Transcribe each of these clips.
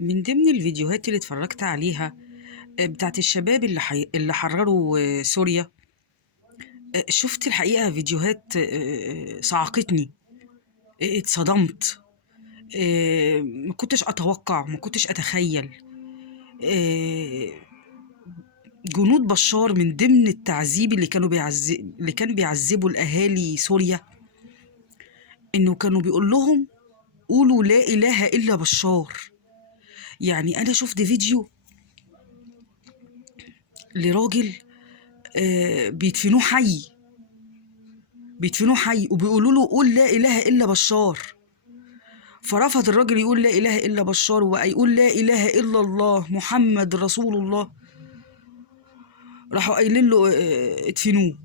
من ضمن الفيديوهات اللي اتفرجت عليها بتاعت الشباب اللي حرروا سوريا. شفت الحقيقة فيديوهات صعقتني. اتصدمت. ما كنتش أتوقع، ما كنتش أتخيل. آه، جنود بشار من ضمن التعذيب اللي كان بيعذبوا الأهالي سوريا، إنه كانوا بيقول لهم قولوا لا إله إلا بشار. يعني أنا شفت فيديو لراجل بيدفنوه حي، بيدفنوه حي وبيقولوا له قول لا إله إلا بشار. فرفض الراجل يقول لا إله إلا بشار ويقول لا إله إلا الله محمد رسول الله. راحوا قايلين له ادفنوه،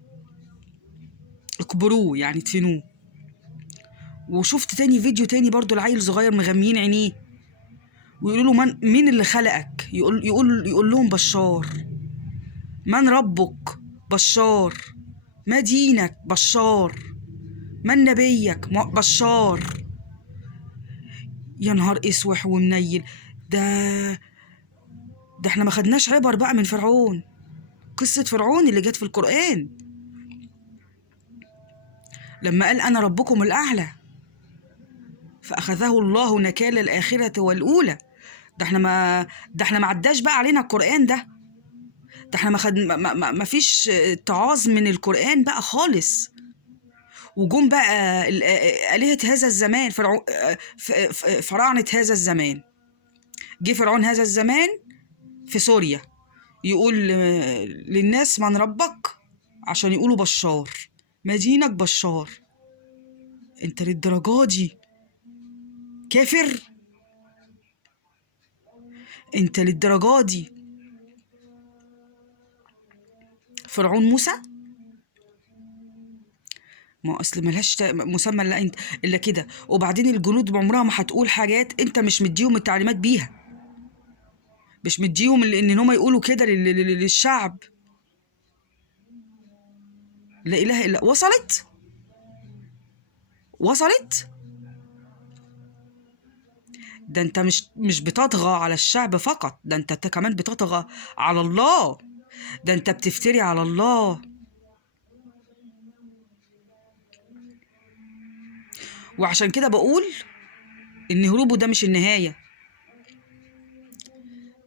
اقبروه، يعني ادفنوه. وشفت تاني فيديو تاني برضو العيل صغير مغميين عينيه ويقولوا له مين اللي خلقك؟ يقول لهم بشار. من ربك؟ بشار. ما دينك؟ بشار. من نبيك؟ بشار. يا نهار اسوح ومنيل. ده ده احنا ما خدناش عبر بقى من فرعون. قصة فرعون اللي جت في القرآن لما قال أنا ربكم الأعلى فأخذه الله نكال الآخرة والأولى. ده احنا ما عداش بقى علينا القرآن ده. ده احنا ما فيش تعاظ من القرآن بقى خالص. وجم بقى آلهة هذا الزمان، فراعنة هذا الزمان. جه فرعون هذا الزمان في سوريا يقول للناس من ربك، عشان يقولوا بشار. مدينك بشار. انت للدرجة دي كافر؟ انت للدرجة دي فرعون موسى؟ ما اصل ملهاش مسمى الا انت الا كده. وبعدين الجنود بعمرها ما هتقول حاجات انت مش مديهم التعليمات بيها، مش مديهم ان هم يقولوا كده للشعب. لا اله الا وصلت. ده انت مش بتطغى على الشعب فقط، ده انت كمان بتطغى على الله. ده انت بتفتري على الله. وعشان كده بقول ان هروبه ده مش النهاية.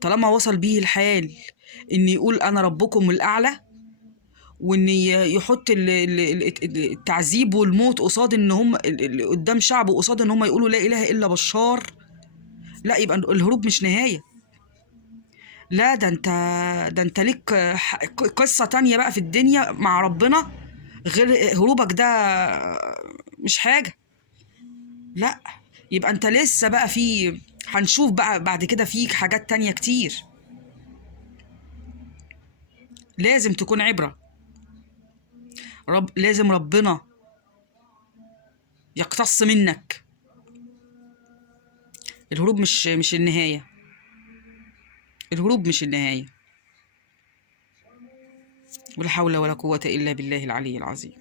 طالما وصل بيه الحال ان يقول انا ربكم الاعلى، وان يحط التعذيب والموت قصاد ان هم قدام شعبه، قصاد ان هم يقولوا لا اله الا بشار، لا يبقى الهروب مش نهاية. لا ده انت ليك قصة تانية بقى في الدنيا مع ربنا غير هروبك ده. مش حاجة. لا، يبقى انت لسه بقى هنشوف بقى بعد كده فيك حاجات تانية كتير. لازم تكون عبرة. لازم ربنا يقتص منك. الهروب مش النهاية. الهروب مش النهاية. ولا حول ولا قوة إلا بالله العلي العظيم.